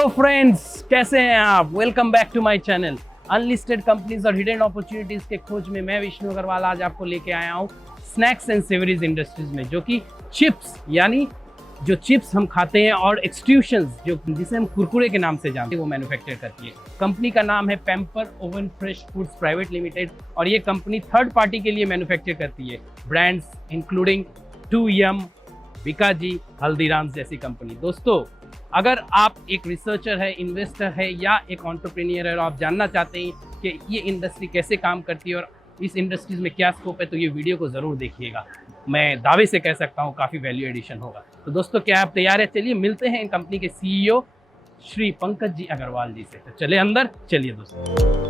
Hello friends, कैसे हैं आप? Welcome back to my channel. Unlisted companies और हिडन अपॉर्चुनिटीज के खोज में मैं विष्णु अग्रवाल आज आपको लेके आया हूँ स्नैक्स एंड सेवरीज इंडस्ट्रीज में, जो कि चिप्स यानी जो चिप्स हम खाते हैं और एक्सट्रूशंस जो जिसे हम कुरकुरे के नाम से जानते हैं वो मैन्युफैक्चर करती है। कंपनी का नाम है pamper oven fresh foods private limited और ये कंपनी थर्ड पार्टी के लिए मैन्युफैक्चर करती है brands including 2Yum, Bikaji, Haldiram's जैसी कंपनी। दोस्तों, अगर आप एक रिसर्चर है, इन्वेस्टर है या एक एंटरप्रेन्योर है और आप जानना चाहते हैं कि ये इंडस्ट्री कैसे काम करती है और इस इंडस्ट्रीज में क्या स्कोप है, तो ये वीडियो को ज़रूर देखिएगा। मैं दावे से कह सकता हूँ काफ़ी वैल्यू एडिशन होगा। तो दोस्तों, क्या आप तैयार है? चलिए मिलते हैं इन कंपनी के CEO श्री पंकज जी अग्रवाल जी से। तो चले अंदर, चलिए दोस्तों।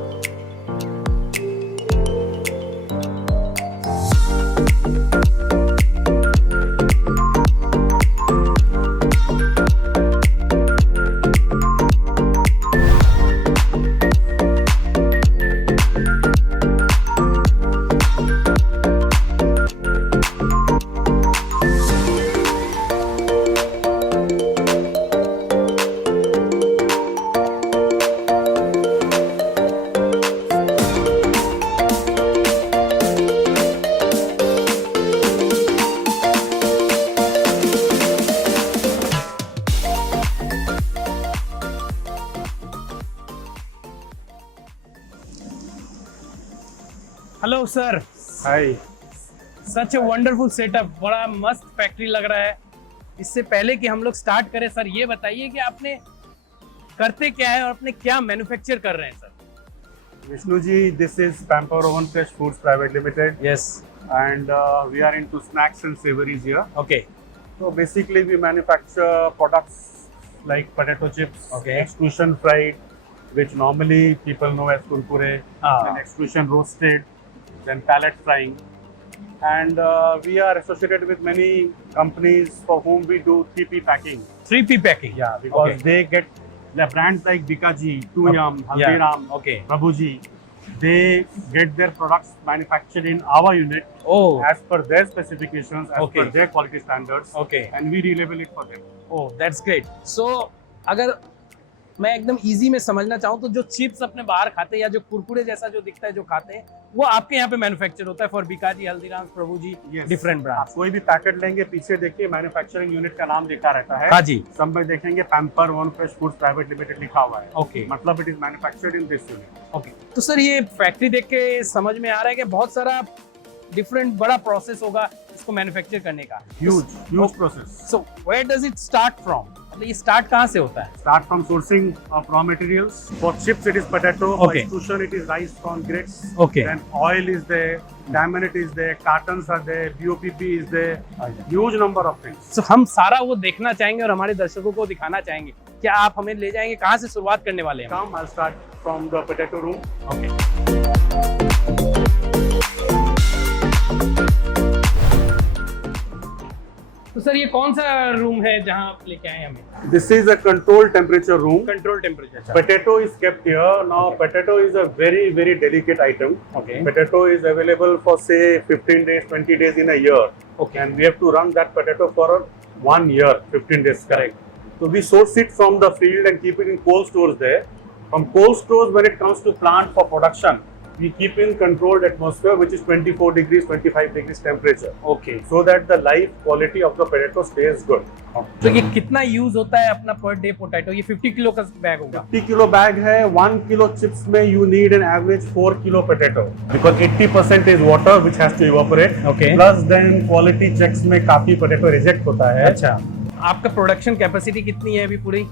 Hello sir. Hi. Such a wonderful setup, बड़ा मस्त फैक्ट्री लग रहा है। इससे पहले कि हम लोग स्टार्ट करें सर, ये बताइए कि आपने करते क्या है और अपने क्या मैन्युफैक्चर कर रहे हैं sir? Vishnu ji, this is Pamper Oven Fresh Foods Private Limited. Yes. And we are into snacks and savories here. Okay. So basically we manufacture products like potato chips, Okay. extrusion fried, which normally people know as kurkure, and extrusion roasted, then pallet frying. And we are associated with many companies for whom we do 3P packing. 3P packing. Yeah, because Okay. they get the brands like Bikaji, 2Yum, Haldiram, okay. Prabhuji, they get their products manufactured in our unit oh as per their specifications, as Okay. per their quality standards, okay. and we relabel it for them. Oh that's great. So अगर मैं एकदम easy में समझना चाहूँ तो जो chips अपने बाहर खाते हैं या जो कुरकुरे जैसा जो दिखता है जो खाते हैं, वो आपके यहाँ पे मैन्युफैक्चर होता है for Bikaji, Haldiram's, Prabhuji, Yes. Different आप ब्रांड्स। कोई भी पैकेट लेंगे, पीछे देखिए मैन्युफैक्चरिंग यूनिट का नाम लिखा रहता है। हाँ जी। सब में देखेंगे pamper oven fresh foods private limited लिखा हुआ है। ओके। मतलब it is manufactured in this unit. Okay. तो सर, ये फैक्ट्री देख के समझ में आ रहा है कि बहुत सारा डिफरेंट बड़ा प्रोसेस होगा इसको मैन्युफैक्चर करने का। Huge process. So where does it start from? मतलब ये स्टार्ट कहाँ से होता है? Start from sourcing of raw materials. For chips, it is potato. For Okay. extrusion, it is rice corn grits. Okay. Then oil is there, laminate is there, cartons are there, BOPP is there. Huge number of things. So हम सारा वो देखना चाहेंगे और हमारे दर्शकों को दिखाना चाहेंगे। क्या आप हमें ले जाएंगे? कहाँ से शुरुआत करने वाले हैं? Come, I'll start from the potato room. Okay. तो सर, ये कौन सा रूम है जहाँ आप लेके आए हमें? This is a controlled temperature room. Control temperature. Potato is kept here. Now, potato is a very, very delicate item. Okay. Potato is available for say 15 days, 20 days in a year. Okay. And we have to run that potato for 1 year, 15 days. Correct. So we source it from the field and keep it in cold stores there. From cold stores, when it comes to plant for production, we keep in controlled atmosphere, which is 24 degrees, 25 degrees temperature, okay. so that the life quality of the potato stays good. तो ये कितना use होता है अपना per day potato? ये 50 kilo का bag होगा। 50 kilo bag है, 1 kilo chips में you need an average 4 kilo potato, because 80% is water which has to evaporate. Okay. Plus then quality checks में काफी potato reject होता है। अच्छा, आपका प्रोडक्शन कैपेसिटी कितनी है अभी पूरी?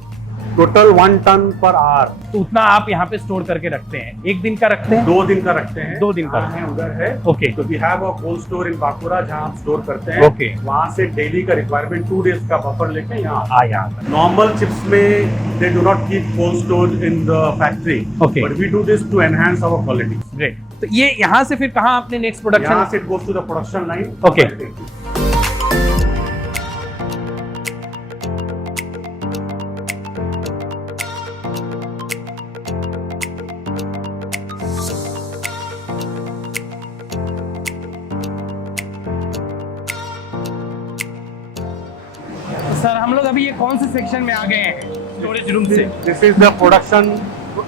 Total 1 ton per hour। तो उतना आप यहाँ पे स्टोर करके रखते हैं? एक दिन का रखते हैं? 2 दिन का रखते हैं। 2 दिन का है, उधर है। ओके। तो we have a cold store in Bankura जहाँ हम स्टोर करते हैं। Okay. वहाँ से डेली का रिक्वायरमेंट 2 days का बफर लेके यहाँ यहाँ नॉर्मल चिप्स में they do not keep cold store in the factory, Okay. But we do this to enhance our quality. Great. तो ये यहाँ से फिर कहाँ आपने नेक्स्ट यहाँ प्रोडक्शन? से it goes to the production line. Okay. Sir, हम लोग अभी ये कौन से सेक्शन में आ गए हैं? स्टोरेज रूम से। This is the production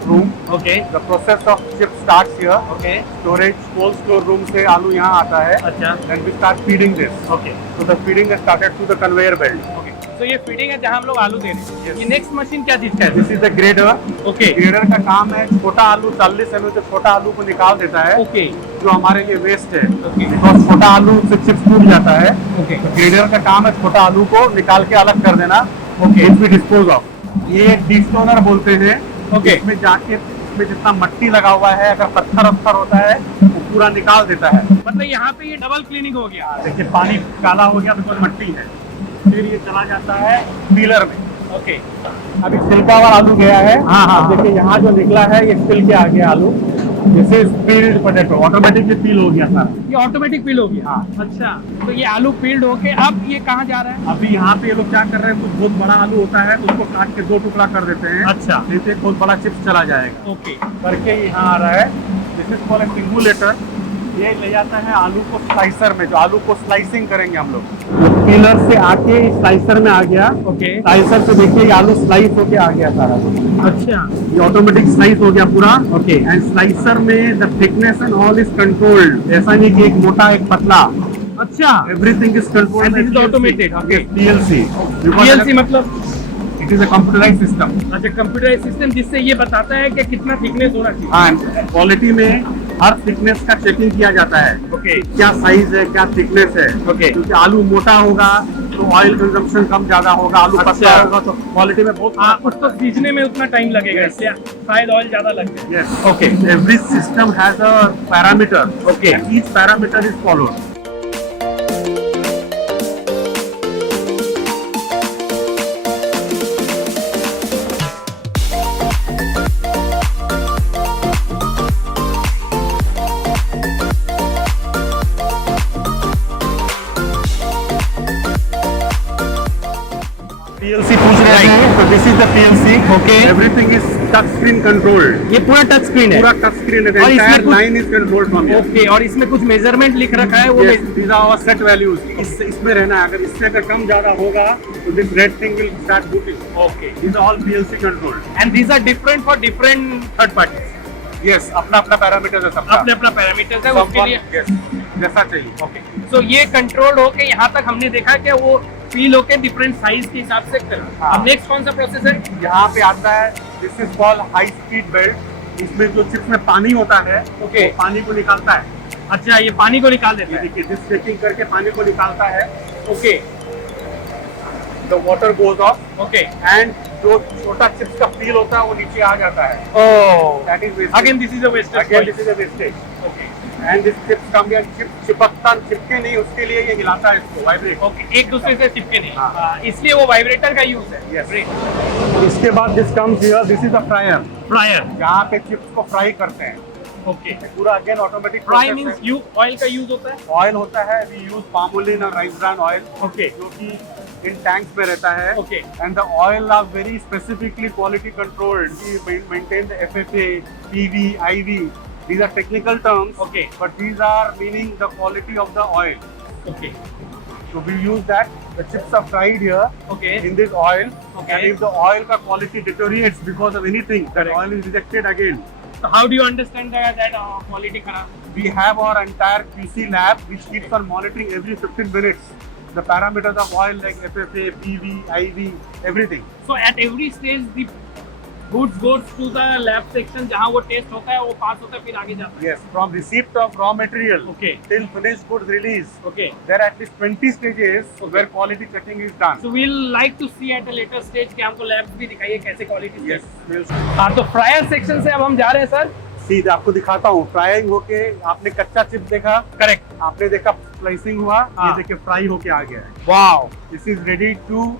room. Okay The process of chip starts here. Okay Storage cold store room से आलू यहाँ आता है. अच्छा Then we start feeding this. Okay So the feeding is started through the conveyor belt. Okay. तो ये feeding है जहाँ हम लोग आलू दे रहे हैं। ये नेक्स्ट मशीन क्या चीज का है? This is the grader. Okay grader का काम है छोटा आलू 40 mm से छोटा आलू को निकाल देता है, ओके जो हमारे लिए वेस्ट है। ओके बिकॉज छोटा आलू से चिप्स टूट जाता है। ओके ग्रेडर का काम है छोटा आलू को निकाल के अलग कर देना, okay which we dispose of. ये डिस्टोनर बोलते हैं। ओके इसमें जाके इसमें जितना मट्टी लगा हुआ है, अगर पत्थर वत्थर होता है वो पूरा निकाल देता है। मतलब यहाँ पे ये डबल क्लीनिंग हो गया। देखिए पानी काला हो गया बिकॉज मट्टी है, फिर ये चला जाता है पीलर में। ओके अभी छिलका वाला आलू गया है। हाँ, हाँ, अब देखिए यहाँ जो निकला है ये छिल के आ गया आलू, जैसे पील्ड पोटैटो ऑटोमेटिकली पील हो गया सारा। ये ऑटोमेटिक पील हो गया। हाँ। अच्छा तो ये आलू पील्ड होके अब ये कहाँ जा रहा है? अभी यहाँ पे ये लोग क्या कर रहे हैं, कुछ बहुत बड़ा आलू होता है उसको काट के 2 टुकड़ा कर देते हैं। अच्छा नहीं तो एक बहुत बड़ा चिप्स चला जाएगा। ओके करके यहाँ आ रहा है। This is called singulator. ये ले जाता है आलू को स्लाइसर में, जो आलू को स्लाइसिंग करेंगे हम लोग। पीलर से आके स्लाइसर में आ गया। ओके स्लाइसर से देखिए ये आलू स्लाइस होके आ गया सारा। अच्छा ये ऑटोमेटिक स्लाइस हो गया पूरा। ओके एंड स्लाइसर में the thickness and all is controlled. ऐसा नहीं कि एक मोटा एक पतला, अच्छा everything is controlled. And this is automated, okay. PLC PLC मतलब it is a computerised system. अच्छा कंप्यूटराइज सिस्टम जिससे ये बताता है कि कितना थिकनेस होना चाहिए। हाँ, क्वालिटी में हर थिकनेस का चेकिंग किया जाता है। ओके क्या साइज है, क्या थिकनेस है। ओके क्योंकि आलू मोटा होगा तो ऑयल कंजम्पशन कम ज्यादा होगा, आलू अच्छा। पतला होगा तो क्वालिटी में बहुत हाँ उसको सीजने में उतना टाइम लगेगा, इसलिए शायद ऑयल ज्यादा लग जाए। Yes. Okay every system has a parameter. Okay. Each parameter is followed. PLC पूछ रहे हैं, तो this is the PLC। Okay. Everything is touch screen controlled. ये पूरा टच स्क्रीन है। पूरा टच स्क्रीन है। और इसमें एंटायर कुछ- line is controlled from here. Okay और इसमें कुछ मेजरमेंट लिख रखा है वो these are our set values। इसमें रहना है, अगर इससे अगर कम ज्यादा होगा तो this red thing will start booting। Okay These are all PLC controlled। And these are different for different third party. Yes, अपना अपना पैरामीटर है सबका। अपने अपना पैरामीटर्स है उसके लिए। Yes, जैसा चाहिए। ओके सो ये कंट्रोल होके यहाँ तक हमने देखा कि वो फील होके डिफरेंट साइज के हिसाब से कर। हाँ। अब नेक्स्ट कौन सा प्रोसेस है? यहाँ पे आता है this is called high speed belt. इसमें जो चिप्स में पानी होता है Okay. वो पानी को निकालता है। अच्छा ये पानी को निकाल देता ये है। देखिए दिस चेकिंग करके पानी को निकालता है। Okay the water goes off okay and जो छोटा चिप्स का फील होता है वो नीचे आ जाता है। Oh that is again this is a wastage again this is a wastage. Okay and this chips come या चिपकता चिपके नहीं, उसके लिए ये हिलाता है इसको, वाइब्रेट। ओके एक दूसरे से चिपके नहीं। हाँ। इसलिए वो वाइब्रेटर का यूज है। Yes. Great. इसके बाद this comes here, this is a fryer. Fryer यहाँ पे चिप्स को फ्राई करते हैं। ओके पूरा again automatic fry means you oil का यूज होता है। ऑयल होता है, वी यूज palm oil और राइस ब्रांड ऑयल, ओके जो कि इन टैंक्स में रहता है। Okay. And the oil are very specifically quality controlled. We maintain the FFA, PV, IV। These are technical terms, Okay. but these are meaning the quality of the oil. Okay So we use that. The chips are fried here okay in this oil. Okay. And if the oil ka quality deteriorates because of anything, that Correct. oil is rejected again. So how do you understand that quality खराब? We have our entire QC lab which keeps on monitoring every 15 minutes the parameters of oil like FFA, PV, IV, everything. So at every stage the goods goes to the lab section जहाँ वो test होता है वो पास होता है फिर आगे जाता है। Yes, from receipt of raw material Okay. till finished goods release, Okay. there are at least 20 stages where quality checking is done. So we'll like to see at a later stage कि हमको labs भी दिखाइए कैसे quality. Yes, we'll हाँ तो fryer section से अब हम जा रहे हैं सर। see, आपको दिखाता हूँ। फ्राइंग होके आपने कच्चा चिप देखा, करेक्ट। आपने देखा स्लाइसिंग हुआ, हाँ। ये देखिए फ्राई होके आ गया है। Wow this is ready to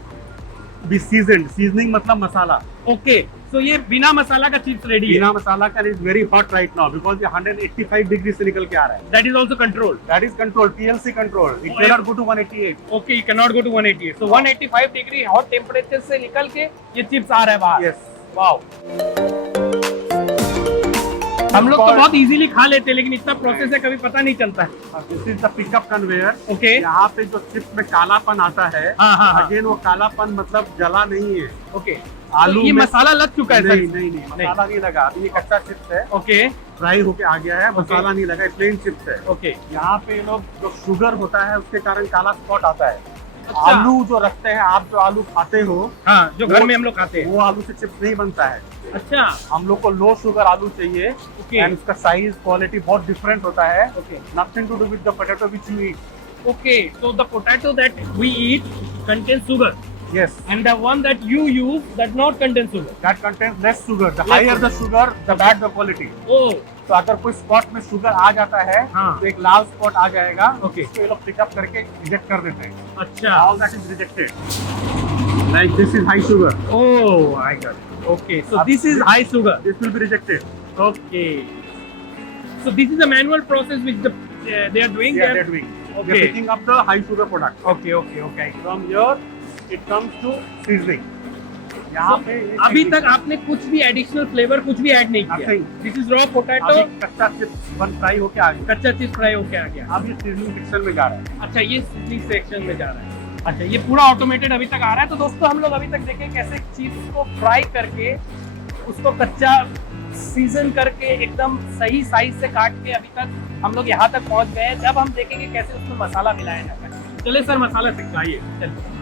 be seasoned. Seasoning मतलब मसाला। ओके सो ये बिना मसाला का चिप्स रेडी है। बिना मसाला का is very hot right now because ये 185 डिग्री से निकल के आ रहा है। That is also controlled. That is control, PLC control. It Oh, can not go to 188। Okay you can not go to 188। So 185 degree hot temperature से निकल के ये चिप्स आ रहा है बाहर। यस। वाओ हम लोग तो बहुत इजीली खा लेते हैं, लेकिन इतना प्रोसेस है कभी पता नहीं चलता है। This is the pickup conveyor. Okay. यहाँ पे जो चिप्स में कालापन आता है, हाँ। अगेन वो कालापन मतलब जला नहीं है। ओके। आलू तो ये में मसाला लग चुका है? नहीं, मसाला नहीं लगा, अभी ये कच्चा चिप्स है। ओके। फ्राई होके आ गया है, मसाला नहीं लगा, प्लेन चिप्स है। ओके। यहाँ पे ये लोग जो शुगर होता है उसके कारण काला स्पॉट आता है। अच्छा। आलू जो रखते हैं, आप जो आलू खाते हो, हाँ, जो घर में हम लोग खाते हैं, वो आलू से चिप्स नहीं बनता है। अच्छा। हम लोग को लो शुगर आलू चाहिए। एंड उसका साइज क्वालिटी बहुत डिफरेंट होता है। Nothing to do with the potato which you eat. Okay, so the potato that we eat contains sugar, Yes, and the one that you use that not contains sugar. that contains less sugar. The Less higher the sugar, the bad the quality. Oh, तो अगर कोई spot में sugar आ जाता है, हाँ। तो एक लाल spot आ जाएगा। Okay. इसको ये लोग पिकअप करके रिजेक्ट कर देते हैं। अच्छा। All that is rejected. Like this is high sugar. Oh, I got it. Okay, so this is high sugar. This will be rejected. Okay. So this is a manual process which they are doing. They are doing. Okay. They are picking up the high sugar product. Okay. From here, it comes to seasoning. यहाँ पे अभी तक आपने कुछ भी additional flavour कुछ भी add नहीं किया। Nothing. This is raw potato, अभी कच्चा चिप्स बन फ्राई होके आ गया। कच्चा चीज फ्राई होके आ गया। अब ये सीजनिंग सेक्शन में जा रहा है। अच्छा, ये सीजनिंग सेक्शन में जा रहा है। अच्छा, ये पूरा ऑटोमेटेड अभी तक आ रहा है। तो दोस्तों, हम लोग अभी तक देखें कैसे चीज को फ्राई करके उसको कच्चा सीजन करके एकदम सही साइज से काट के अभी तक हम लोग यहाँ तक पहुँच गए हैं। जब हम देखेंगे कैसे उसमें मसाला मिलाया जाता है। चलिए सर, मसाला सिखाइए। चलिए।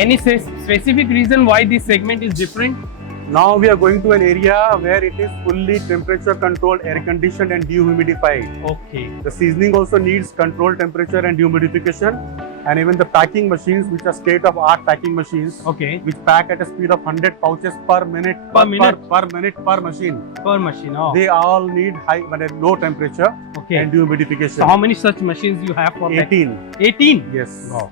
Any specific reason why this segment is different? Now we are going to an area where it is fully temperature controlled, air conditioned and dehumidified. Okay. The seasoning also needs controlled temperature and dehumidification, and even the packing machines, which are state-of-art packing machines, Okay. which pack at a speed of 100 pouches per minute Per minute? per machine. Per machine. Oh. They all need high but at low temperature Okay. and dehumidification. So how many such machines you have for that? 18. 18. Yes. Wow.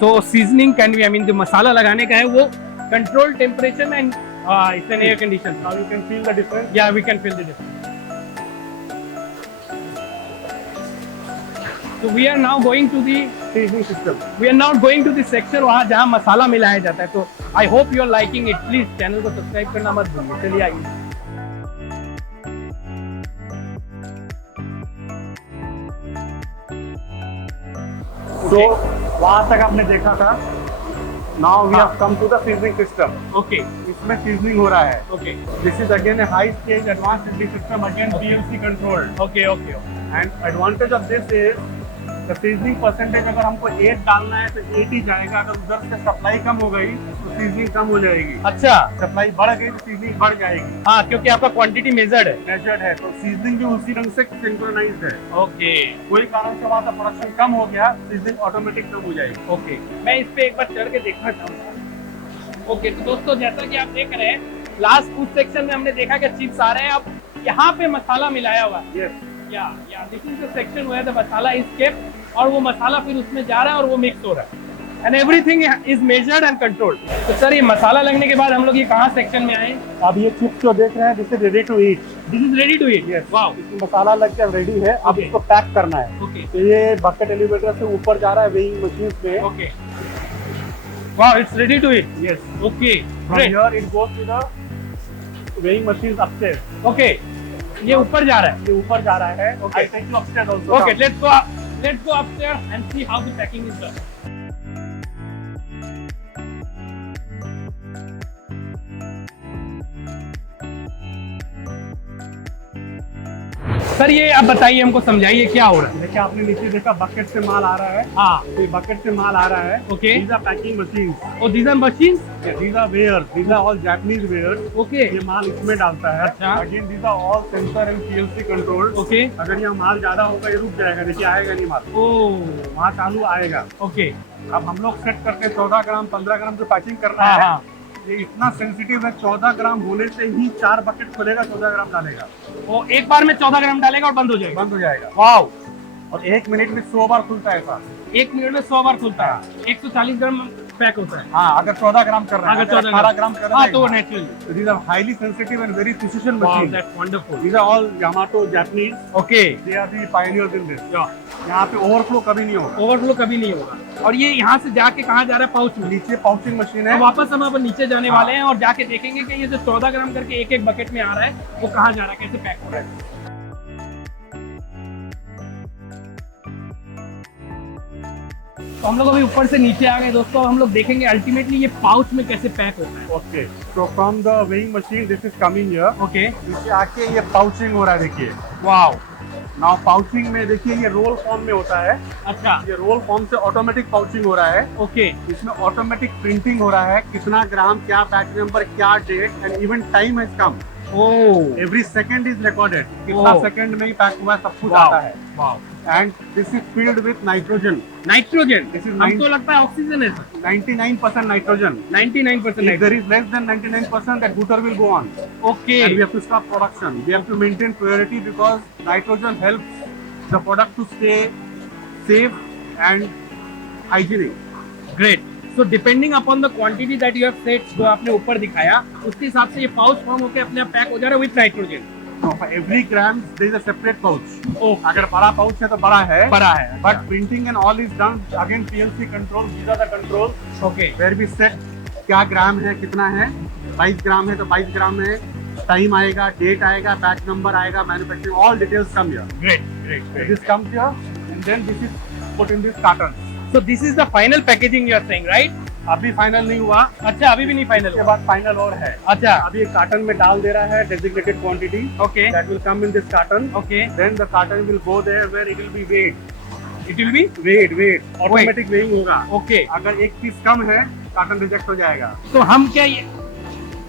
So seasoning can be, I mean, the मसाला लगाने का है वो controlled temperature and it's an air condition. Now you can feel the difference. Yeah, we can feel the difference. So we are now going to the Seasoning system. section वहाँ जहाँ मसाला मिलाया जाता है। तो I hope you are liking it. Please channel को subscribe करना मत भूलिए। चलिए आइए। So वहाँ तक आपने देखा था। Now we have come to the seasoning system. Okay. इसमें seasoning हो रहा है। Okay. This is again a high stage advanced seasoning system, again PLC controlled. Okay. And advantage of this is the seasoning percentage अगर हमको 8 डालना है तो 8 ही जाएगा। अगर उधर से सप्लाई कम हो गई तो सीजनिंग कम हो जाएगी। अच्छा। सप्लाई बढ़ गई तो सीजनिंग बढ़ जाएगी। हाँ, क्योंकि आपका क्वांटिटी मेजर्ड है। मेजर्ड है तो सीजनिंग भी उसी रंग से सिंक्रोनाइज्ड है। ओके। कोई कारण से वहाँ का प्रोडक्शन कम हो गया, सीजनिंग ऑटोमेटिक कम हो जाएगी। ओके, मैं इस पे एक बार चढ़ के देखना चाहूँगा। ओके, तो दोस्तों, जैसा कि आप देख रहे हैं, लास्ट फूड सेक्शन में हमने देखा कि चिप्स आ रहे हैं। अब यहाँ पे मसाला मिलाया हुआ है। Yes. या this is the section where the masala is kept, और वो मसाला फिर उसमें जा रहा है और वो मिक्स हो रहा है। And everything is measured and controlled. तो सर, ये मसाला लगने के बाद हम लोग ये कहाँ सेक्शन में आए? अब ये चिप्स जो देख रहे हैं, this is ready to eat. This is ready to eat. Yes. Wow. इसमें मसाला लग के रेडी है। अब Okay. इसको पैक करना है। ओके। तो ये बकेट एलिवेटर से ऊपर जा रहा है वेइंग मशीन में। Okay. Wow, it's ready to eat. Yes. Okay, From great. here it goes to the weighing machines upstairs. Okay, ये ऊपर जा रहा है। ये ऊपर जा रहा है। Okay. I take you upstairs also. Okay, let's go upstairs and see how the packing is done. Sir, ये आप बताइए, हमको समझाइए क्या हो रहा है। देखिए, आपने नीचे देखा बकेट से माल आ रहा है। हाँ। ये बकेट से माल आ रहा है। Okay. These are packing machines. और these are machines? These are wares. These are all Japanese wares. Okay. ये माल इसमें डालता है। अच्छा। Again, these are all sensor and PLC controlled. Okay. अगर यहाँ माल ज्यादा होगा ये रुक जाएगा। देखिए, आएगा नहीं माल। ओह, वहाँ चालू आएगा। ओके। अब हम लोग सेट करके 14 ग्राम 15 ग्राम जो पैकिंग करना हाँ, है, हाँ। ये इतना सेंसिटिव है। 14 ग्राम होने से ही 4 बकेट खोलेगा, 14 ग्राम डालेगा। वो एक बार में 14 ग्राम डालेगा और बंद हो जाएगा। बंद हो जाएगा। वाओ। और 1 मिनट में 100 बार खुलता है ऐसा। 1 मिनट में 100 बार खुलता है। 140 ग्राम पैक होता है। हाँ, अगर 14 ग्राम कर रहे हैं, अगर 14 18 ग्राम कर रहे हाँ हैं, तो वो naturally. these are highly sensitive and very precision Wow, machines. that's wonderful. These are all Yamato Japanese. Okay. They are the pioneers in this. Yeah. यहाँ पे ओवरफ्लो कभी नहीं होगा। ओवरफ्लो कभी नहीं होगा। और ये यहाँ से जाके कहाँ जा रहा है? पाउच में। नीचे पाउचिंग मशीन है। तो वापस हम अब नीचे जाने वाले हैं और जाके देखेंगे कि ये जो 14 ग्राम करके एक एक बकेट में आ रहा है वो कहाँ जा रहा है, कैसे पैक हो रहा है। तो हम लोग अभी ऊपर से नीचे आ गए दोस्तों, हम लोग देखेंगे अल्टीमेटली ये पाउच में कैसे पैक होता है। ओके, तो from the weighing machine this is coming here. Okay, नीचे आके ये पाउचिंग हो रहा है, देखिए। वाओ। नाउ पाउचिंग में देखिए ये रोल फॉर्म में होता है। अच्छा, ये रोल फॉर्म से ऑटोमेटिक पाउचिंग हो रहा है। ओके। इसमें ऑटोमेटिक प्रिंटिंग हो रहा है, कितना ग्राम, क्या बैच नंबर, क्या date and even time has come. Oh, every second is recorded, कितना Oh. सेकंड में ही पैक हुआ है, सब कुछ वाओ, आता है। Wow. And this is filled with nitrogen, nitrogen, This is हमको लगता है ऑक्सीजन है sir. 99% nitrogen. 99% If there is less than 99%, that booter will go on. Okay, And we have to stop production. We have to maintain purity because nitrogen helps the product to stay safe and hygienic. Great. So depending upon the quantity that you have set, जो आपने ऊपर दिखाया उसके हिसाब से ये pouch form होकर अपने आप पैक हो जा रहा है with nitrogen. So for every gram, there is a separate pouch. ओह, अगर बड़ा pouch है तो बड़ा है. बड़ा है। But printing and all is done again PLC control. These are the controls okay, where we set क्या ग्राम है, कितना है. 22 ग्राम है तो 22 ग्राम है. टाइम आएगा, डेट आएगा, बैच नंबर आएगा, manufacturing, all details come here. Great great great. This comes here and then this is put in this carton. So this is the final packaging you are saying, right? अभी final नहीं हुआ, अच्छा, अभी भी नहीं final इसके हुआ। बाद फाइनल और है. अच्छा, अभी एक कार्टन में डाल दे रहा है designated quantity. Okay That will come in this carton. Okay, Then the carton will go there where it will be weighed. It will be Weight. Automatic weighing होगा. ओके। अगर एक पीस कम है, कार्टन रिजेक्ट हो जाएगा. तो हम क्या ये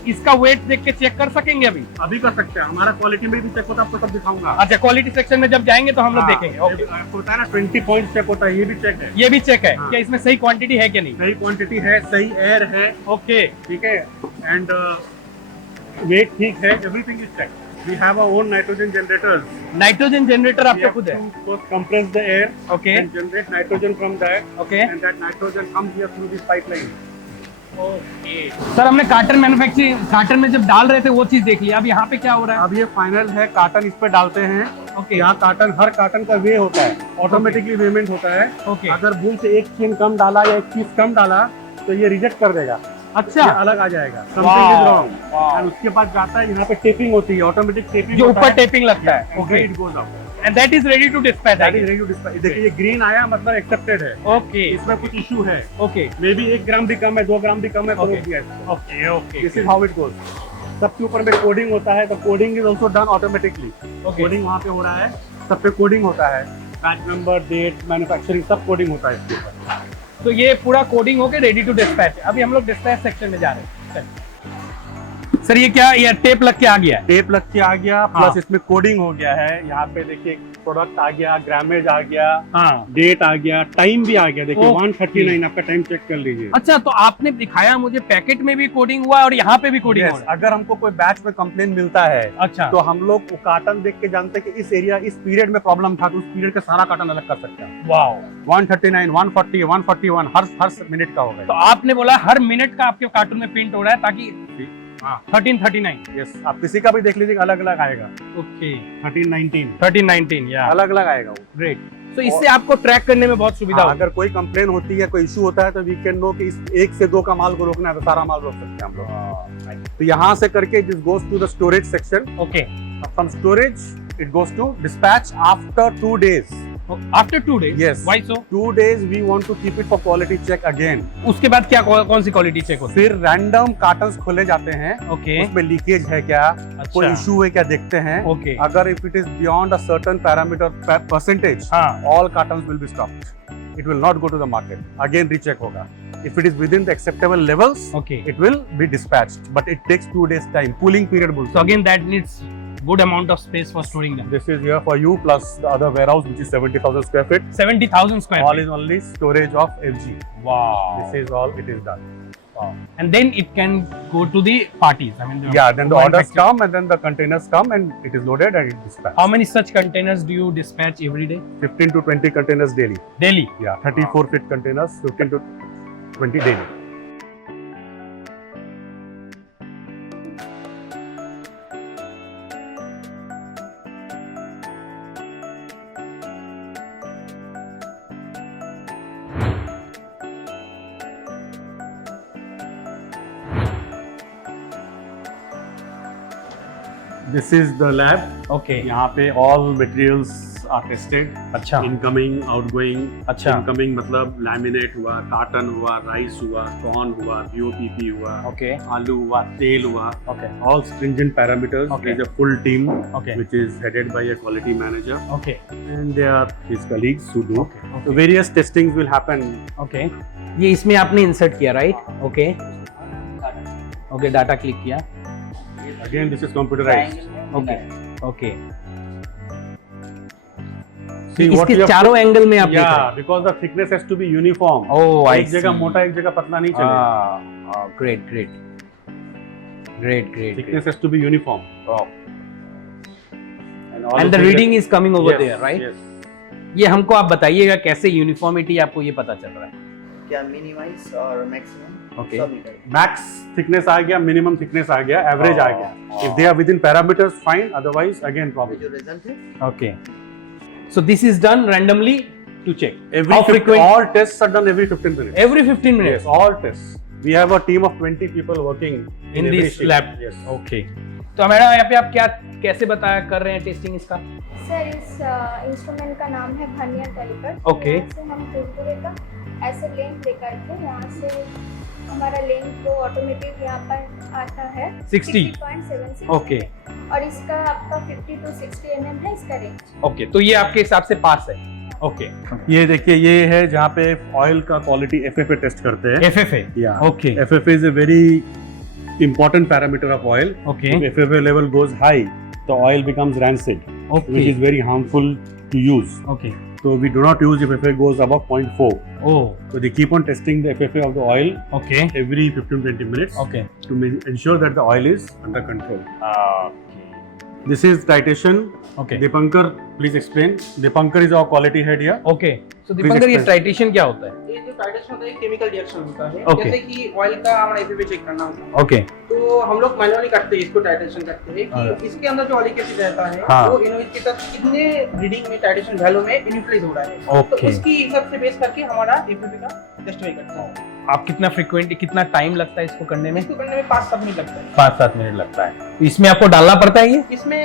इसका वेट देख के चेक कर सकेंगे अभी? अभी कर सकते हैं, हमारा क्वालिटी में भी चेक होता है, आपको सब दिखाऊंगा. अच्छा, क्वालिटी सेक्शन में जब जाएंगे तो हम लोग देखेंगे। ओके, होता है ना 20 पॉइंट चेक होता है, ये भी चेक है. ये भी चेक है हाँ। क्या इसमें सही क्वांटिटी है क्या नहीं? सही क्वांटिटी है, सही एयर है, ओके, ठीक है, एंड वेट ठीक है, everything is check. We have our own nitrogen generators. Nitrogen generator आपका खुद है? Compress the air okay and generate nitrogen from that, okay and that nitrogen comes here through this pipeline. Okay. Sir, हमने carton manufacturing, carton में जब डाल रहे थे वो चीज देख लिया, अब यहाँ पे क्या हो रहा है? अब ये फाइनल है, कार्टन इस पे डालते हैं. ओके यहाँ कार्टन, हर कार्टन का वे होता है, ऑटोमेटिकली वेमेंट होता है. ओके, अगर भूल से एक चेन कम डाला या एक पीस कम डाला तो ये रिजेक्ट कर देगा, अच्छा, ये अलग आ जाएगा. Wow. Something is wrong. Wow. And उसके बाद जाता है, यहाँ पे टेपिंग होती है, ऑटोमेटिक टेपिंग जो ऊपर टेपिंग लगता है। Okay, it goes up. And that is ready to dispatch. That is ready to dispatch. देखिए ये ग्रीन आया, मतलब एक्सेप्टेड है. ओके इसमें कुछ इशू है, ओके मे बी 1 ग्राम भी कम है, 2 ग्राम भी कम है, तो Okay. रोक दिया इसको. Okay okay this is how it goes. सबके ऊपर में कोडिंग होता है, तो coding is also done automatically. Okay. Coding वहाँ पे हो रहा है, सब पे कोडिंग होता है, बैच नंबर, डेट, मैन्युफैक्चरिंग, सब कोडिंग होता है इसके ऊपर. तो ये पूरा कोडिंग होके रेडी टू डिस्पैच। अभी हम लोग डिस्पैच सेक्शन में जा रहे हैं। सर, ये क्या, ये टेप लग के आ गया है? टेप लग के आ गया, हाँ। प्लस इसमें कोडिंग हो गया है. यहाँ पे देखिए प्रोडक्ट आ गया, ग्रामेज आ गया, हाँ। डेट आ गया, टाइम भी आ गया. देखिए ओके। 1:39 आपका टाइम चेक कर लीजिए. अच्छा, तो आपने दिखाया मुझे पैकेट में भी कोडिंग हुआ है और यहाँ पे भी कोडिंग हो Yes, रहा है। अगर हमको कोई बैच में कंप्लेन मिलता है अच्छा, तो हम लोग वो कार्टन देख के जानते हैं कि इस एरिया, इस पीरियड में प्रॉब्लम था, तो उस पीरियड का सारा कार्टन अलग कर सकते हैं. वाओ। 139, 140, 141 हर मिनट का होगा. तो आपने बोला हर मिनट का आपके कार्टून में प्रिंट हो रहा है, ताकि हाँ. 1339। यस, आप किसी का भी देख लीजिए, अलग अलग आएगा. ओके, 1319 1319 या अलग अलग आएगा वो. ग्रेट। तो इससे आपको ट्रैक करने में बहुत सुविधा हाँ, होगी। अगर कोई कंप्लेन होती है, कोई इशू होता है, तो वी कैन नो कि इस 1 से 2 का माल को रोकना है, तो सारा माल रोक सकते हैं हम लोग. तो यहाँ से करके this goes to the storage section. Okay, from storage it goes to dispatch after 2 days. After 2 days। Yes. Why so? 2 days we want to keep it for quality check again. उसके बाद क्या, कौन सी क्वालिटी चेक होती फिर random cottons खोले जाते हैं, है? ओके, उसमें लीकेज है क्या, कोई अच्छा, इशू है क्या देखते हैं. ओके, अगर if it is beyond a certain parameter percentage, हाँ, all cartons will be stopped. It will not go to the market. Again recheck hoga. If it is within the acceptable levels, okay. it will be dispatched. But it takes 2 days time. Cooling period बोलते So हैं. again that needs good amount of space for storing them. This is here for you plus the other warehouse which is 70,000 square feet. 70,000 square All feet. is only storage of FG. Wow. This is all it is done. And then it can go to the parties. I mean, Yeah, then the orders manufacturing. come and then the containers come and it is loaded and it is dispatched. How many such containers do you dispatch every day? 15 to 20 containers daily. Daily. Yeah, 34 feet containers, 15 to 20 daily. This is the lab. Okay यहाँ पे all materials are tested. अच्छा Incoming, outgoing. अच्छा Incoming मतलब laminate हुआ, carton हुआ, rice हुआ, corn हुआ, BOPP हुआ, ओके आलू हुआ, तेल हुआ. Okay All stringent parameters. Okay. There's a full team Okay. which is headed by a quality manager, okay and they are his colleagues who do. Okay So various testings will happen. Okay ये इसमें आपने insert किया right okay okay data click किया Again, this is computerized. Okay okay See what इसके you have चारों angle में आप देख Yeah, रहे because the thickness has to be uniform. हैं ओह आई एक जगह मोटा एक जगह पतला नहीं चलेगा. Great great great great Thickness has to be uniform. all and the the reading is coming over Yes, there right yes. ये हमको आप बताइएगा कैसे यूनिफॉर्मिटी आपको ये पता चल रहा है क्या मिनिमाइज और मैक्सिमम ओके सब मीटर Max thickness आ गया, minimum thickness आ गया, average आ गया. If they are within parameters, fine. Otherwise, again problem. जो रिजल्ट है okay so this is done randomly to check Every How 15 frequent? all tests are done every 15 minutes. Every 15 minutes Yes, all tests. We have a team of 20 people working In every this shift. lab. Yes. Okay तो madam यहाँ पे आप क्या कैसे बताया कर रहे हैं टेस्टिंग इसका सर इस इंस्ट्रूमेंट का नाम है वर्नियर कैलिपर Okay. यहाँ से हम कुरकुरे का ऐसे लेंथ लेकर के यहाँ से हमारा लेंथ को ऑटोमेटिक यहाँ पर आता है 60. 60.76 ओके और इसका आपका 50 to 60 mm है इसका रेंज ओके तो ये आपके हिसाब से पास है ओके ये देखिए ये है जहाँ पे ऑयल का क्वालिटी FFA टेस्ट करते हैं. एफएफए Yeah. Okay FFA is a very important parameter of oil. Okay If FFA level goes high, the oil becomes rancid, which okay is very harmful to use. Okay So we do not use if FFA goes above 0.4. Oh So they keep on testing the FFA of the oil okay every 15-20 minutes okay to ensure that the oil is under control. This is titration. Okay Dipankar, please explain. Dipankar is our quality head here. Okay so Dipankar ये explain. Titration क्या होता है ये जो titration होता है chemical reaction होता है Okay. जैसे कि ऑयल का हमारा एफएफए चेक करना होता है ओके तो हम लोग मैनुअली करते हैं इसको टाइटेशन करते हैं हाँ। कि इसके अंदर जो ऑलिक एसिड रहता है हाँ। वो इनोवेट के तहत कितने रीडिंग में टाइटेशन वैल्यू में इन्फ्लुएंस हो रहा है तो Okay. इसकी हिसाब से बेस करके हमारा एफएफए का टेस्ट करता है आप कितना फ्रीक्वेंट कितना टाइम लगता है इसको करने में इसको करने में 5-7 मिनट लगता है 5-7 मिनट लगता है तो इसमें आपको डालना पड़ता है ये इसमें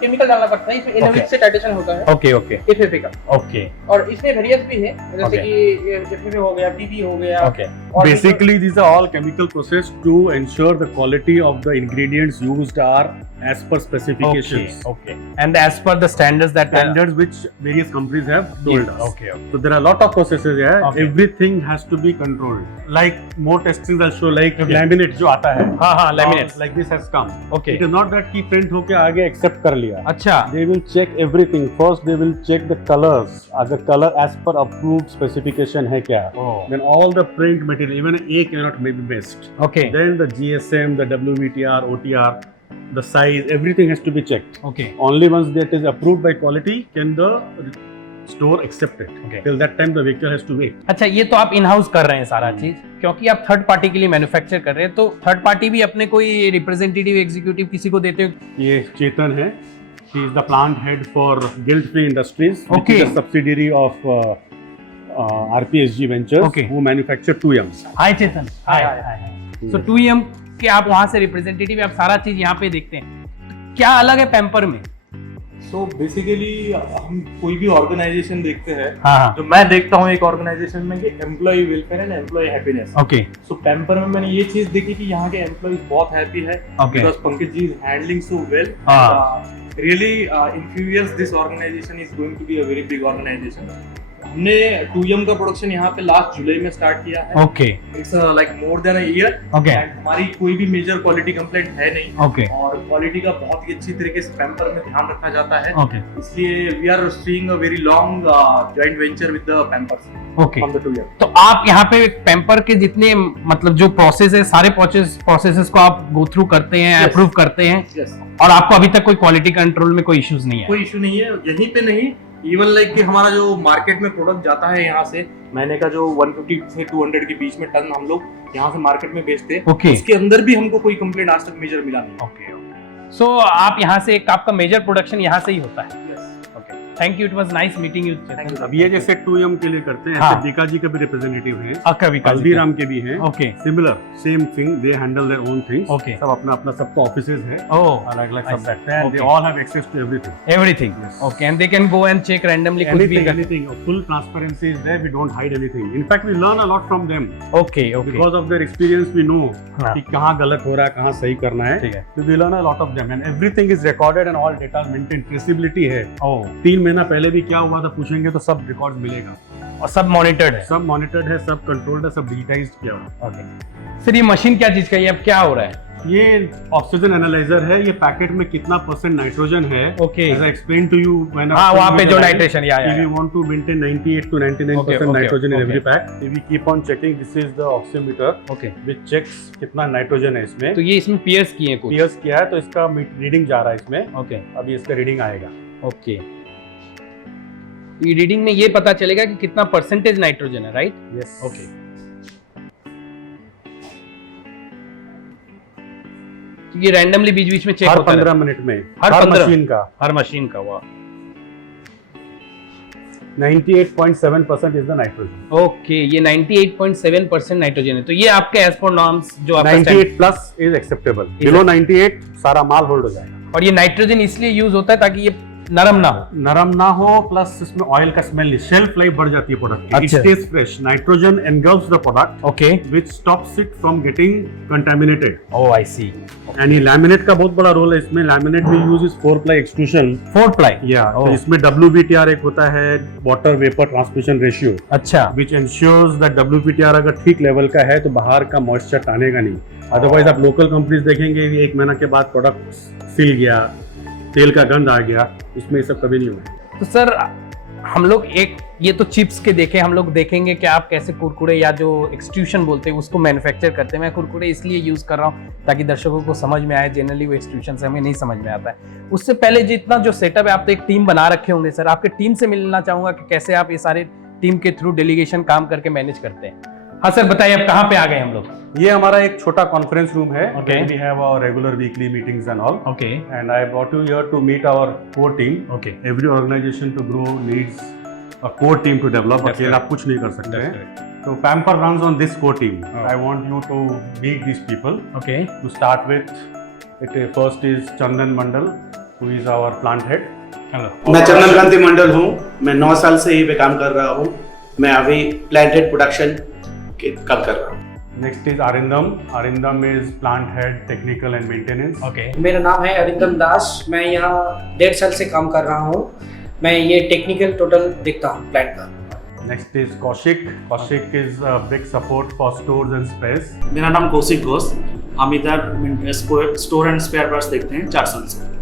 केमिकल डालना पड़ता है इसमें इनोवेट से टाइटेशन होता है ओके ओके एफएफए का ओके और इसमें वेरिएंस भी है जैसे Okay. कि एफएफए हो गया पीबी हो गया ओके और Basically, these are all chemical process to ensure the quality of the ingredients used are as per specifications. Okay and as per the standards that Standards which various companies have told us. Okay okay So there are a lot of processes here. Okay. Everything has to be controlled. Like more testings I'll show, like Okay. laminate जो आता है. हाँ हाँ laminates Like this has come. Okay It is not that कि print होके आगे accept कर लिया. अच्छा They will check everything. First they will check the colors. The color as per approved specification है क्या? Then all the print material, even A cannot be missed. Okay Then the GSM, the WVTR, OTR, the size, everything has to be checked. Okay Only once that is approved by quality can the store accept it. Okay. Till that time the vehicle has to wait. अच्छा ये तो आप in house कर रहे हैं सारा चीज क्योंकि आप थर्ड पार्टी के लिए मैन्युफैक्चर कर रहे हैं तो थर्ड पार्टी भी अपने कोई रिप्रेजेंटेटिव एग्जीक्यूटिव किसी को देते हो ये चेतन है. He is the plant head for Guilt Free Industries, which Okay. is a subsidiary of RPSG Ventures, Okay. who manufacture 2M. Hi Chetan hi hi so 2M के आप वहां से रिप्रेजेंटेटिव आप सारा चीज यहाँ पे देखते हैं क्या अलग है पैम्पर में सो बेसिकली हम कोई भी ऑर्गेनाइजेशन देखते हैं हाँ हाँ जो मैं देखता हूँ एक ऑर्गेनाइजेशन में कि employ welfare and employ happiness okay so Pamper में मैंने ये चीज देखी कि यहाँ के एम्प्लॉयज बहुत हैप्पी है Okay. Because Pankaj ji is handling so well हाँ। Really in few years this organisation is going to be a very big organisation हमने 2M का प्रोडक्शन यहाँ पे लास्ट जुलाई में स्टार्ट किया है okay it's like more than a year Okay. And हमारी कोई भी मेजर क्वालिटी कंप्लेंट है नहीं ओके और क्वालिटी का बहुत ही अच्छी तरीके से पैम्पर में ध्यान रखा जाता है ओके इसलिए we are seeing a very long joint venture with the Pampers okay from the 2M. तो आप यहाँ पे पैम्पर के जितने मतलब जो प्रोसेस है सारे प्रोसेसेस को आप गो थ्रू करते हैं Yes. अप्रूव करते हैं Yes. और आपको अभी तक कोई क्वालिटी कंट्रोल में कोई इश्यूज नहीं है कोई इशू नहीं है यहीं पे नहीं इवन लाइक कि हमारा जो मार्केट में प्रोडक्ट जाता है यहाँ से महीने का जो 150 से 200 के बीच में टन हम लोग यहाँ से मार्केट में बेचते हैं Okay. उसके अंदर भी हमको कोई कंप्लेंट आज तक मेजर मिला नहीं ओके ओके सो आप यहाँ से आपका मेजर प्रोडक्शन यहाँ से ही होता है thank you, it was nice meeting you Chetan. अब ये जैसे 2M के लिए करते हैं, हाँ। ऐसे बीका जी के भी रिप्रेजेंटेटिव हैं, कभी हल्दीराम के भी हैं, okay similar same thing, they handle their own things, Okay. सब अपना अपना सबका ऑफिसेज है, ओह अलग अलग I सब see. बैठते हैं, they Okay. All have access to everything, everything Yes. Okay, and they can go and check randomly कुछ भी anything, anything, full transparency is there, we don't hide anything, in fact we learn a lot from them, okay okay because of their experience we know हाँ। कि कहाँ गलत हो रहा है, कहाँ सही करना है, ठीक है। so we learn a lot of them and everything is recorded and all data maintained, traceability है, ओह 3 महीना पहले भी क्या हुआ था पूछेंगे तो सब रिकॉर्ड मिलेगा, और सब मॉनिटर्ड है। सब मॉनिटर्ड है, सब कंट्रोल्ड है, सब डिजिटाइज्ड किया हुआ है। ओके सर, ये मशीन क्या चीज का है, ये अब क्या हो रहा है? ये ऑक्सीजन एनालाइजर है, ये पैकेट में कितना परसेंट नाइट्रोजन है, Okay. as I explained to you when हाँ, वहाँ पे जो नाइट्रेशन या if we want to maintain 98 to 99% Okay, okay, nitrogen in every okay. pack, we keep on checking, this is the oximeter okay, which checks कितना nitrogen है इसमें, तो ये इसमें पियर्स किए हैं कुछ? पियर्स किया है तो इसका रीडिंग जा रहा है इसमें, ओके अभी इसका रीडिंग आएगा। ओके, ये रीडिंग में ये पता चलेगा कि कितना परसेंटेज नाइट्रोजन है, राइट? यस, ओके, ये रैंडमली बीच बीच में चेक हर होता 15 है मिनट में, हर हर 15 मशीन का हर मशीन का। वाह, 98.7% इज द नाइट्रोजन, ओके, ये 98.7% नाइट्रोजन है, तो ये आपके एज पर नॉर्म्स जो आपका 98 प्लस इज एक्सेप्टेबल, बिलो 98 सारा माल होल्ड हो जाएगा, और ये नाइट्रोजन इसलिए यूज होता है ताकि ये नरम ना हो। नरम ना हो, प्लस इसमें ऑयल का स्मेल नहीं, शेल्फ लाइफ बढ़ जाती है प्रोडक्ट की, इट अच्छा। Stage fresh, nitrogen engulfs the product okay, which stops it from getting contaminated. Oh I see, And ये लैमिनेट का बहुत बड़ा रोल है इसमें, लैमिनेट भी use is 4-ply extrusion, 4-ply, तो इसमें WVTR एक होता है, वाटर वेपर ट्रांसमिशन रेशियो, अच्छा, which ensures that WVTR अगर ठीक लेवल का है तो बाहर का मॉइस्चर टानेगा नहीं, अदरवाइज आप लोकल कंपनीज देखेंगे कि 1 महीना के बाद प्रोडक्ट सिल गया, तेल का गंध आ गया, इसमें ये सब कभी नहीं हुआ। तो सर हम लोग एक ये तो चिप्स के देखे, हम लोग देखेंगे कि आप कैसे कुरकुरे या जो एक्सट्रूशन बोलते हैं उसको मैन्युफैक्चर करते हैं। मैं कुरकुरे इसलिए यूज कर रहा हूँ ताकि दर्शकों को समझ में आए, जनरली वो एक्सट्रूशन से हमें नहीं समझ में आता है। उससे पहले जितना जो सेटअप है, आप तो एक टीम बना रखे होंगे सर, आपके टीम से मिलना चाहूंगा कि कैसे आप ये सारे टीम के थ्रू डेलीगेशन काम करके मैनेज करते हैं। हाँ सर बताइए, अब कहाँ पे आ गए हम लोग? ये हमारा एक छोटा कॉन्फ्रेंस रूम है, Okay. we have our regular weekly meetings and all, okay and I brought you here to meet our core team. Okay, Every organization to grow needs a core team to develop. That's अकेले correct. आप कुछ नहीं कर सकते That's हैं। So Pamper runs on this core team. Oh. I want you to meet these people. Okay, To start with, first is Chandan Mandal, who is our plant head. Hello, मैं चंदन कांति मंडल हूँ। मैं 9 साल से यही पे काम कर रहा हूँ। मैं अभी प्लांटेड प्रोडक्शन के काम कर रहा हूँ। Next is Arindam. Arindam is plant head, technical and maintenance. Okay, मेरा नाम है अरिंदम दास। मैं यहाँ 1.5 साल से काम कर रहा हूँ। मैं ये टेक्निकल टोटल देखता हूँ प्लांट का। Next is Kaushik. Kaushik is a big support for stores and spares. मेरा नाम कौशिक घोष। हम इधर स्टोर एंड स्पेयर पार्ट्स देखते हैं 4 साल से।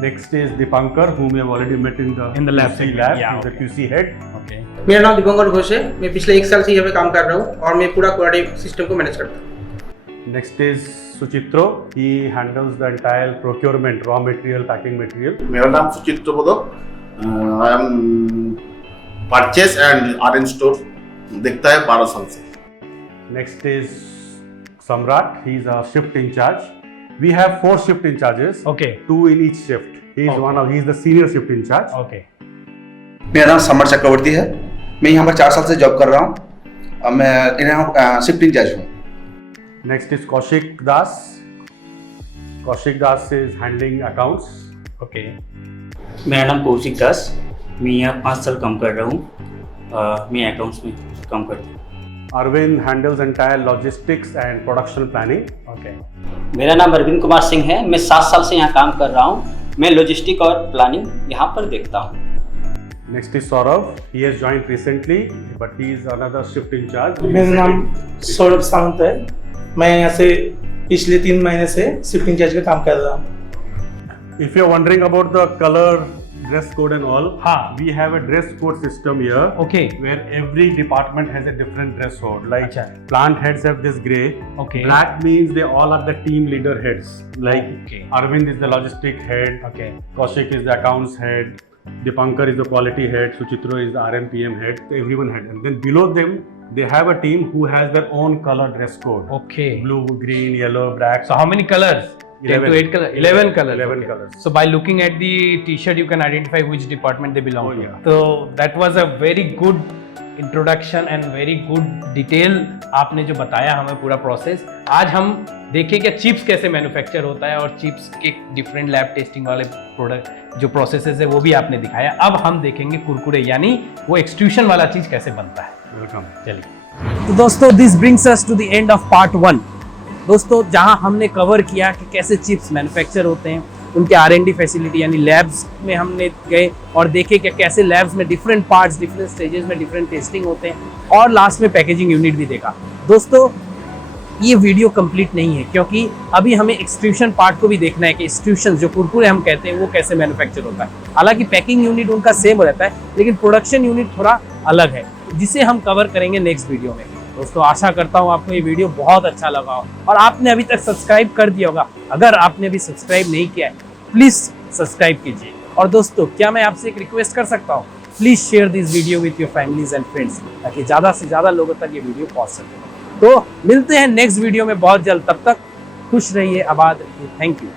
Next is Dipankar, whom you have already met in the lab QC segment. lab. Yeah, He's the okay. QC head. Okay, मेरा नाम दीपंकर घोष है। मैं पिछले 1 साल से यहाँ पे काम कर रहा हूँ और मैं पूरा क्वालिटी सिस्टम को मैनेज करता हूँ। Next is Suchitro. He handles the entire procurement, raw material, packing material. मेरा नाम Suchitra Bodhak. I am purchase and are in store देखता है 12 साल से। Next is Samrat. He's a shift in charge. We have 4 shift in charges. Okay, 2 in each shift. He's Okay. he's the senior shift in charge. Okay, मेरा नाम summer चक्रवर्ती है। मैं यहाँ पर 4 साल से जॉब कर रहा हूँ। अब मैं यहाँ शिफ्ट इंचार्ज हूँ। Next is Kaushik Das. Kaushik Das is handling accounts. Okay, मेरा नाम कौशिक दास। मैं यहाँ 5 साल काम कर रहा हूँ। मैं अकाउंट्स में काम करता हूँ। Arvind handles entire logistics and production planning. Okay, मेरा नाम अरविंद कुमार सिंह है। मैं 7 साल से यहाँ काम कर रहा हूँ। मैं लॉजिस्टिक और प्लानिंग यहाँ पर देखता हूँ। Next is Saurav. He has joined recently, but he is another shift in charge. मेरा नाम सौरभ सावंत है। मैं यहाँ से पिछले 3 महीने से शिफ्ट इंचार्ज का काम कर रहा हूँ। If you're wondering about the color, dress code and all, हाँ, we have a dress code system here okay, where every department has a different dress code. Like अच्छा, plant heads have this gray. Okay, Black means they all are the team leader heads. Like Okay. Arvind is the logistic head, okay, Kaushik is the accounts head, Dipankar is the quality head, Suchitro is the RMPM head, so everyone head. And then below them, they have a team who has their own color dress code. Okay. Blue, green, yellow, black. So how many colors? 10 to 8 color, 11 colors. 11 okay. colors. So by looking at the t-shirt, you can identify which department they belong Oh, to. yeah. So that was a very good introduction and very good detail आपने जो बताया हमें पूरा process. आज हम देखें कि chips कैसे मैन्युफैक्चर होता है और चिप्स के डिफरेंट लैब टेस्टिंग वाले प्रोडक्ट जो प्रोसेसेस है वो भी आपने दिखाया। अब हम देखेंगे कुरकुरे यानी वो एक्सट्रूशन वाला चीज कैसे बनता है। वेलकम। चलिए, तो दोस्तों this brings us to the end of part 1। दोस्तों जहां हमने कवर किया कि कैसे चिप्स मैन्युफैक्चर होते हैं, उनके R&D फैसिलिटी यानी लैब्स में हमने गए और देखे कि कैसे लैब्स में डिफरेंट पार्ट्स डिफरेंट स्टेजेस में डिफरेंट टेस्टिंग होते हैं और लास्ट में पैकेजिंग यूनिट भी देखा। दोस्तों ये वीडियो कंप्लीट नहीं है क्योंकि अभी हमें एक्सट्रूशन पार्ट को भी देखना है कि एक्सट्रूशन जो कुरकुरे हम कहते हैं वो कैसे मैन्युफैक्चर होता है। हालांकि पैकिंग यूनिट उनका सेम रहता है लेकिन प्रोडक्शन यूनिट थोड़ा अलग है जिसे हम कवर करेंगे नेक्स्ट वीडियो में। दोस्तों आशा करता हूँ आपको ये वीडियो बहुत अच्छा लगा हो और आपने अभी तक सब्सक्राइब कर दिया होगा। अगर आपने अभी सब्सक्राइब नहीं किया है प्लीज सब्सक्राइब कीजिए। और दोस्तों क्या मैं आपसे एक रिक्वेस्ट कर सकता हूँ, please share this video with your families and friends ताकि ज़्यादा से ज़्यादा लोगों तक ये वीडियो पहुँच सके। तो मिलते हैं नेक्स्ट वीडियो में बहुत जल्द, तब तक खुश रहिए, आबाद रहिए। Thank you.